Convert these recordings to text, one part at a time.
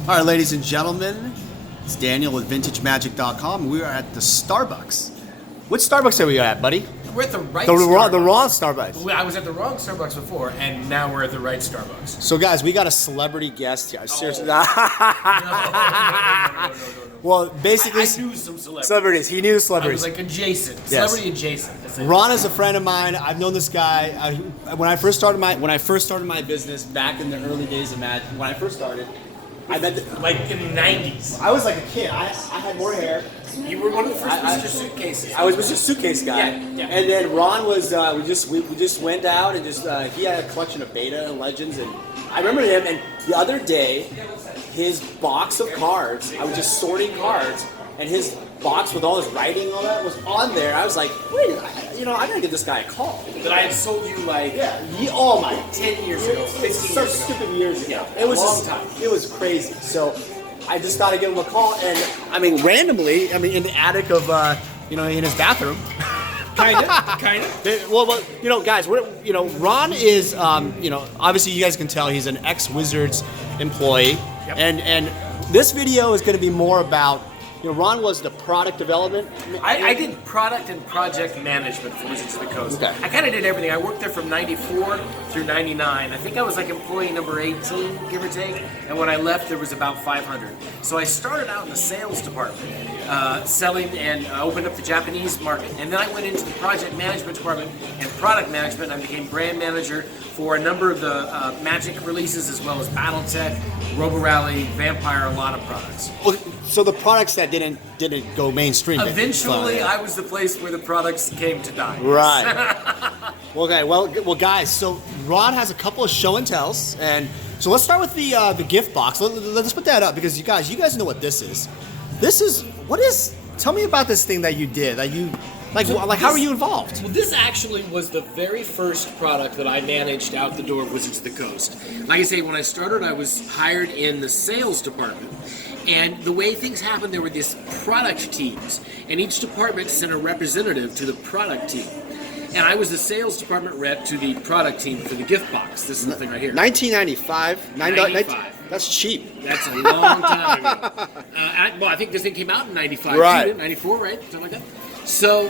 All right, ladies and gentlemen, it's Daniel with VintageMagic.com. We are at the Starbucks. Which Starbucks are we at, buddy? We're at the right The Starbucks. wrong Starbucks. I was at the wrong Starbucks before, and now we're at the right Starbucks. So, guys, we got a celebrity guest here. Seriously. No. Well, basically, I knew some celebrities. He knew celebrities. I was like adjacent, Yes. celebrity adjacent. Ron is a friend of mine. I've known this guy when I first started my business back in the early days of Magic. When I first started, I met like in the 90s. I was like a kid. I had more hair. You were one of the first Mr. Suitcases. I was Mr. Suitcase guy. Yeah. And then Ron was. We just went out and just he had a collection of Beta and Legends, and I remember him. And the other day, his box of cards. I was just sorting cards, and his box with all his writing and all that was on there. I was like, wait, I gotta give this guy a call. That I had sold you like 10 years ago, 15 years ago. Stupid years ago. Yeah, It was a long just, time. It was crazy. So I just thought I'd give him a call, and I mean, randomly, in the attic of, in his bathroom. Kind of. Well, guys, Ron is, obviously you guys can tell he's an ex-Wizards employee, Yep. and this video is going to be more about, Ron was the product development. I did product and project management for Wizards of the Coast. Okay. I kind of did everything. I worked there from 94 through 99. I think I was like employee number 18, give or take. And when I left, there was about 500. So I started out in the sales department, selling and opened up the Japanese market. And then I went into the project management department and product management. I became brand manager for a number of the Magic releases, as well as BattleTech, Robo-Rally, Vampire, a lot of products. Well, so the products that didn't go mainstream. Eventually, I was the place where the products came to die. Right. Okay. Well, guys. So Ron has a couple of show and tells, and so let's start with the gift box. Let's put that up because you guys know what this is. Tell me about this thing that you did. How were you involved? Well, this actually was the very first product that I managed out the door of Wizards of the Coast. Like I say, when I started, I was hired in the sales department. And the way things happened, there were these product teams, and each department sent a representative to the product team. And I was the sales department rep to the product team for the gift box. This is the thing right here. 1995. 95. That's cheap. That's a long time ago. I think this thing came out in 95, right? 94, right? Something like that. So,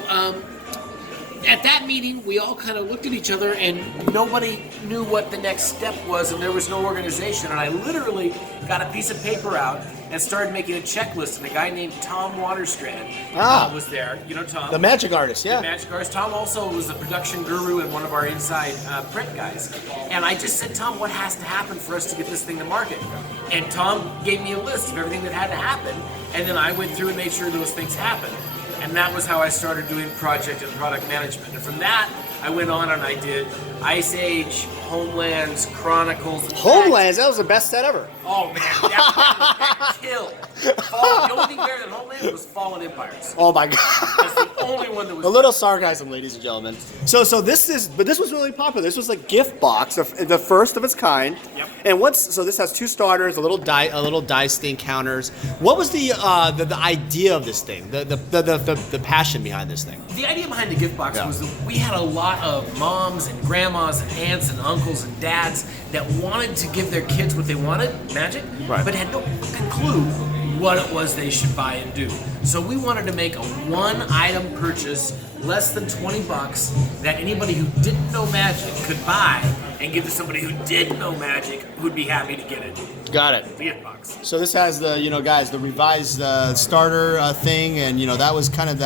at that meeting, we all kind of looked at each other, and nobody knew what the next step was, and there was no organization. And I literally got a piece of paper out and started making a checklist. And a guy named Tom Waterstrand was there. You know Tom? The magic artist, yeah. The magic artist. Tom also was a production guru and one of our inside print guys. And I just said, Tom, what has to happen for us to get this thing to market? And Tom gave me a list of everything that had to happen, and then I went through and made sure those things happened. And that was how I started doing project and product management. And from that, I went on and I did Ice Age, Homelands, Chronicles. Homelands, that was the best set ever. Oh man, that killed. The only thing better than Homelands was Fallen Empires. Oh my God. That's the only one that was. A little sarcasm, ladies and gentlemen. So this was really popular. This was a gift box, the first of its kind. Yep. And so this has two starters, a little dice thing, counters. What was the idea of this thing? The passion behind this thing? The idea behind the gift box was that we had a lot of moms and grandmas and aunts and uncles and dads that wanted to give their kids what they wanted, Magic, right, but had no fucking clue what it was they should buy and do. So we wanted to make a one-item purchase, less than $20, that anybody who didn't know Magic could buy and give to somebody who did know Magic who'd be happy to get it. Got it. The gift box. So this has the the revised starter thing, and that was kind of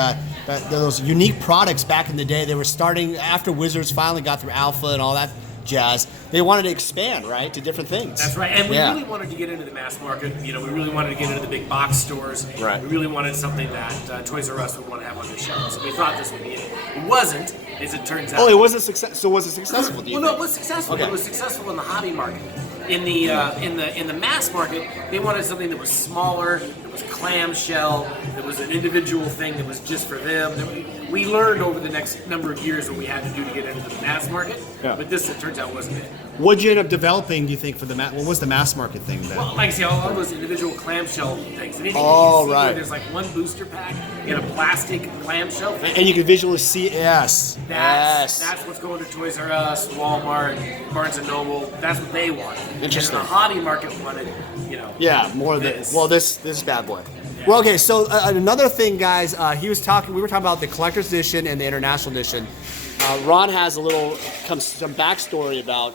those unique products back in the day. They were starting after Wizards finally got through Alpha and all that jazz. They wanted to expand, right, to different things. That's right, and we really wanted to get into the mass market. We really wanted to get into the big box stores. Right. We really wanted something that Toys R Us would want to have on their shelves. So we thought this would be it. It wasn't, as it turns out. Oh, it was a success. So was it successful? Do you Well, think? no, it was successful. Okay. It was successful in the hobby market. In the mass market, they wanted something that was smaller, that was clamshell, that was an individual thing that was just for them. We learned over the next number of years what we had to do to get into the mass market, but this, it turns out, wasn't it. What'd you end up developing, do you think, for the what was the mass market thing then? Well, like I say, all those individual clamshell things. Anything Oh, you see right. where there's like one booster pack in a plastic clamshell. And you can visually see, yes. That's what's going to Toys R Us, Walmart, Barnes and Noble. That's what they want. Interesting. And the hobby market wanted, Yeah, more than this bad boy. Yeah. Well, okay. So another thing, guys. We were talking about the collector's edition and the international edition. Ron has some backstory about.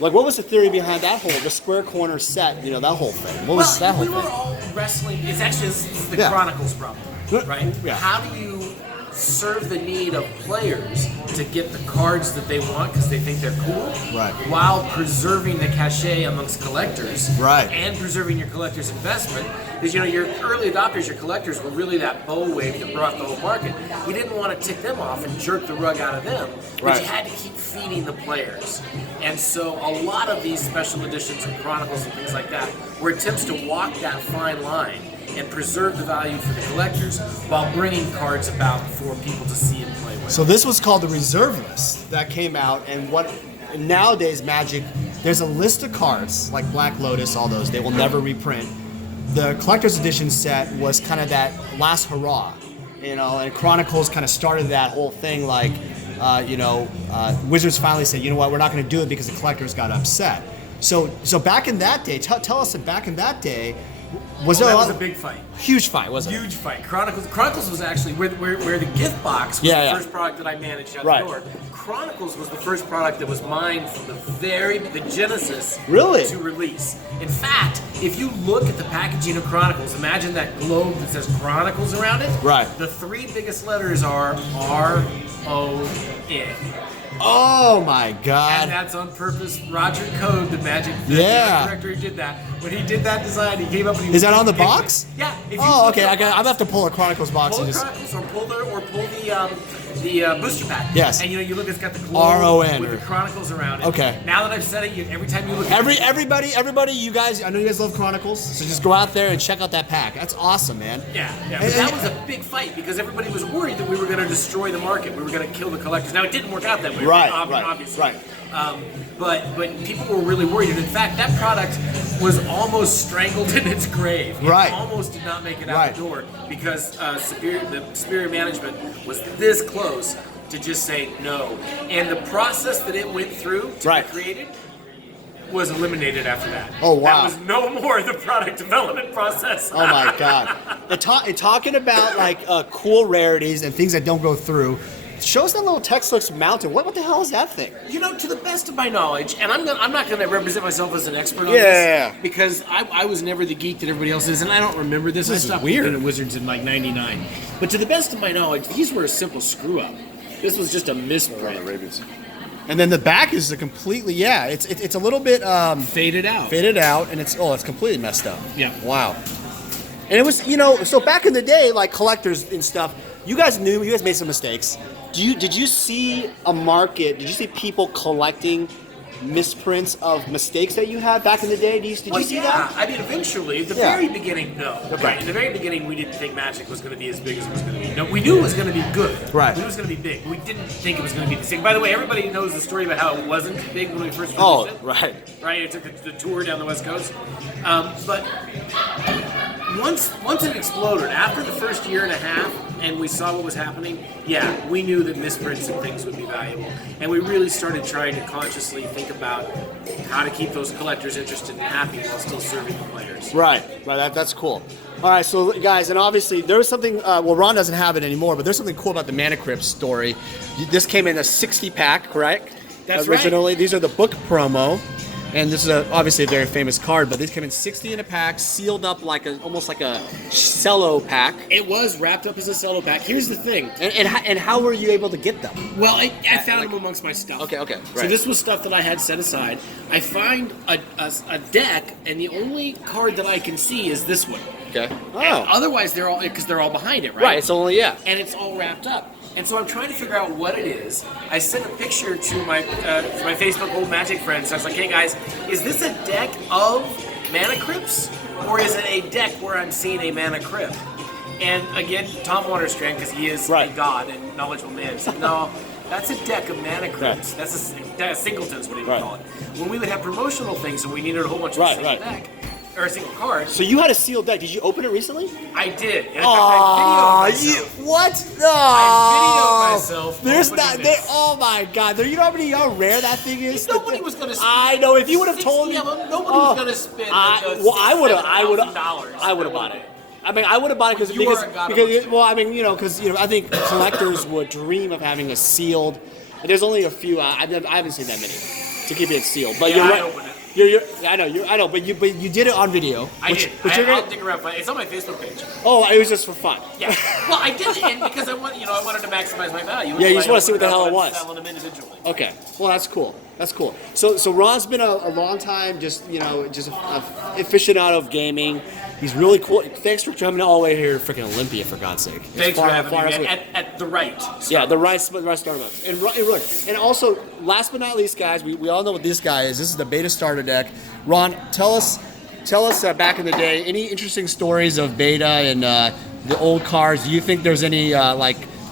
Like, what was the theory behind that the square corner set, that whole thing? What was that whole thing? We were all wrestling, this is the Chronicles problem, right? Yeah. How do you serve the need of players to get the cards that they want because they think they're cool, right, while preserving the cachet amongst collectors, right, and preserving your collector's investment? Because your early adopters, your collectors, were really that bow wave that brought the whole market. You didn't want to tick them off and jerk the rug out of them, but you had to keep feeding the players. And so a lot of these special editions and Chronicles and things like that were attempts to walk that fine line and preserve the value for the collectors while bringing cards about for people to see and play with. So this was called the Reserve List that came out, and nowadays Magic, there's a list of cards like Black Lotus, all those, they will never reprint. The collector's edition set was kind of that last hurrah, and Chronicles kind of started that whole thing. Like, Wizards finally said, you know what, we're not going to do it because the collectors got upset. So back in that day, tell us that back in that day, That was a big fight. Huge fight, wasn't it? Huge fight. Chronicles was actually where the gift box was the first product that I managed out the door. Chronicles was the first product that was mine from the genesis to release. In fact, if you look at the packaging of Chronicles, imagine that globe that says Chronicles around it. Right. The three biggest letters are R-O-N. Oh my God! And that's on purpose. Roger Code, the Magic director who did that. When he did that design, he came up and he Is that on the box? Yeah. Okay. I'm gonna have to pull a Chronicles box pull and just. Chronicles or pull the booster pack. Yes. And you look, it's got the glow R-O-N with the Chronicles around it. Okay. Now that I've said it, every time you look at everybody, you guys, I know you guys love Chronicles, so just go out there and check out that pack. That's awesome, man. Yeah. But that was a big fight because everybody was worried that we were going to destroy the market. We were going to kill the collectors. Now it didn't work out that way. Obviously. Right. But people were really worried, and in fact, that product was almost strangled in its grave. It almost did not make it out the door because the Superior Management was this close to just say no. And the process that it went through to be created was eliminated after that. Oh, wow. That was no more the product development process. Oh my God. And talking about like cool rarities and things that don't go through. Show us that little Texlix mountain. What the hell is that thing? To the best of my knowledge, and I'm not going to represent myself as an expert on this, because I was never the geek that everybody else is, and I don't remember this. I stopped working at Wizards in like '99. But to the best of my knowledge, these were a simple screw up. This was just a misprint. And then the back is a completely it's a little bit faded out, and it's completely messed up. Yeah. Wow. And it was so back in the day, like collectors and stuff, you guys made some mistakes. Did you see a market? Did you see people collecting misprints of mistakes that you had back in the day? Did you see that? I mean, eventually, at the very beginning, no. Okay. Right. In the very beginning, we didn't think Magic was going to be as big as it was going to be. No, we knew it was going to be good. Right. We knew it was going to be big. We didn't think it was going to be this big. By the way, everybody knows the story about how it wasn't big when we first released it. Right. Right. It took the tour down the West Coast. But once it exploded, after the first year and a half, and we saw what was happening, we knew that misprints and things would be valuable. And we really started trying to consciously think about how to keep those collectors interested and happy while still serving the players. Right. That's cool. All right, so guys, and obviously there's something, Ron doesn't have it anymore, but there's something cool about the Manic Rift story. This came in a 60-pack, correct? That's originally. Right. These are the book promo. And this is obviously a very famous card, but these came in 60 in a pack, sealed up almost like a cello pack. It was wrapped up as a cello pack. Here's the thing. And how were you able to get them? Well, I found them amongst my stuff. Okay. Right. So this was stuff that I had set aside. I find a deck, and the only card that I can see is this one. Okay. Oh. And otherwise, they're all behind it, right? Right. It's only And it's all wrapped up. And so I'm trying to figure out what it is. I sent a picture to my Facebook old Magic friends. I was like, hey guys, is this a deck of Mana Crypts? Or is it a deck where I'm seeing a Mana Crypt? And again, Tom Waterstrand, because he is a god and knowledgeable man, said, no, That's a deck of Manic Rifts. That's a singletons, what do you call it. When we would have promotional things and we needed a whole bunch of a single deck, or a single card. So you had a sealed deck. Did you open it recently? I did. In fact, I videoed myself. What? No. I videoed myself. There's not. Oh my God! You know how rare that thing is. Nobody was gonna. Spend I know. If you would have told me, nobody was gonna spend. I would have bought it. I mean, I would have bought it because well, I mean, because I think collectors would dream of having a sealed. There's only a few. I haven't seen that many to keep it sealed. But you're right. I know, but you did it on video. I did. I'll dig around. It's on my Facebook page. Oh, it was just for fun. Yeah. Well, I did it because I wanted to maximize my value. Yeah, you just want to see what the hell it was. Selling them individually. Okay. Well, that's cool. That's cool. So Ron's been a long time, just a aficionado of gaming. He's really cool. Thanks for coming all the way here to freaking Olympia, for God's sake. Thanks for having me, man. At the right. Yeah, the right Starbucks. And also, last but not least, guys, we all know what this guy is. This is the beta starter deck. Ron, tell us back in the day, any interesting stories of beta and the old cars? Do you think there's any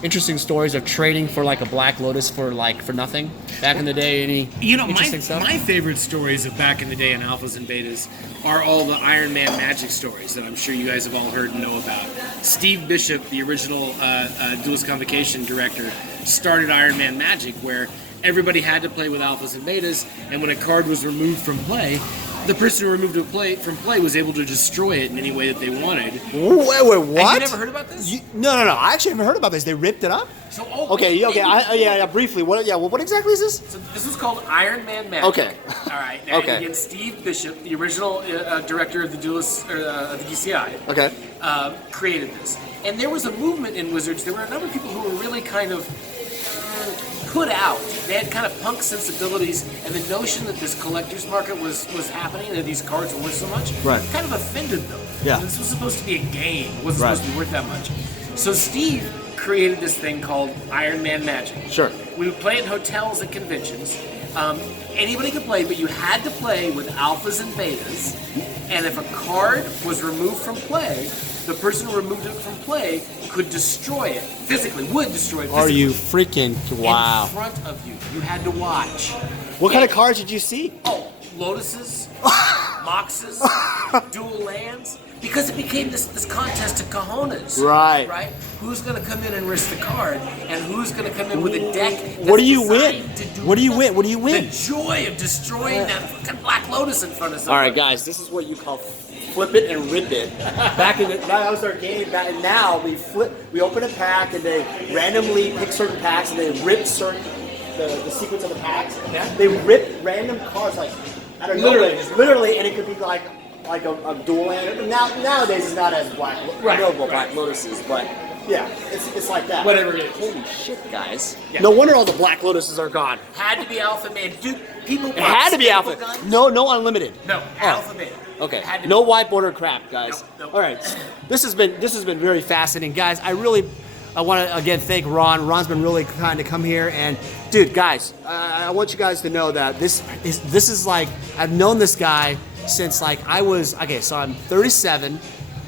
interesting stories of trading for a Black Lotus for nothing back in the day? Any interesting stuff? My favorite stories of back in the day in alphas and betas are all the IRONMAN Magic stories that I'm sure you guys have all heard and know about. Steve Bishop, the original Duelist Convocation director, started IRONMAN Magic, where everybody had to play with alphas and betas, and when a card was removed from play, the person who removed it from play was able to destroy it in any way that they wanted. Wait, what? Have you never heard about this? No. I actually haven't heard about this. They ripped it up? Okay. Briefly. What exactly is this? So this is called IRONMAN Magic. Okay. All right. And again, Steve Bishop, the original director of the Duelist, of the DCI, created this. And there was a movement in Wizards. There were a number of people who were really kind of put out. They had kind of punk sensibilities, and the notion that this collector's market was happening and that these cards were worth so much kind of offended them. Yeah. This was supposed to be a game. It wasn't supposed to be worth that much. So Steve created this thing called IRONMAN Magic. Sure. We would play in hotels and conventions. Anybody could play, but you had to play with alphas and betas. And if a card was removed from play, the person who removed it from play could destroy it physically, would destroy it physically. Are you freaking, wow. In front of you. You had to watch. What kind of cards did you see? Oh, Lotuses, Moxes, dual lands. Because it became this contest of cojones. Right. Right? Who's going to come in and risk the card, and who's going to come in with a deck that's What do you win? What do you win? The joy of destroying that fucking Black Lotus in front of somebody. All right, guys, this is what you call flip it and rip it. That was our game. And now we open a pack and they randomly pick certain packs and they rip the sequence of the packs. Yeah. They rip random cards out of nowhere. Literally, and it could be like a dual land. Nowadays it's not as Black Lotuses, but yeah, it's like that. Whatever it is. Holy shit, guys! Yeah. No wonder all the Black Lotuses are gone. Had to be Alpha Man, dude. People. It had to be Alpha. Guns? No unlimited. No, Alpha Man. Okay. No whiteboard crap, guys. Nope. All right. This has been very fascinating, guys. I want to again thank Ron. Ron's been really kind to come here, and dude, guys, I want you guys to know that this is like, I've known this guy since I was, so I'm 37.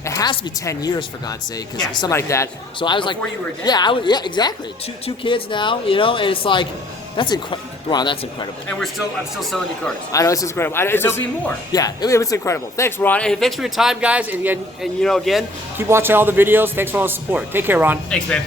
It has to be 10 years, for God's sake, because something like that. So I was before you were a dad. Yeah, exactly. Two kids now, and it's like, that's incredible. Ron, that's incredible. And I'm still selling you cards. I know, it's incredible. There'll be more. Yeah, it's incredible. Thanks, Ron. Hey, thanks for your time, guys. And again, keep watching all the videos. Thanks for all the support. Take care, Ron. Thanks, man.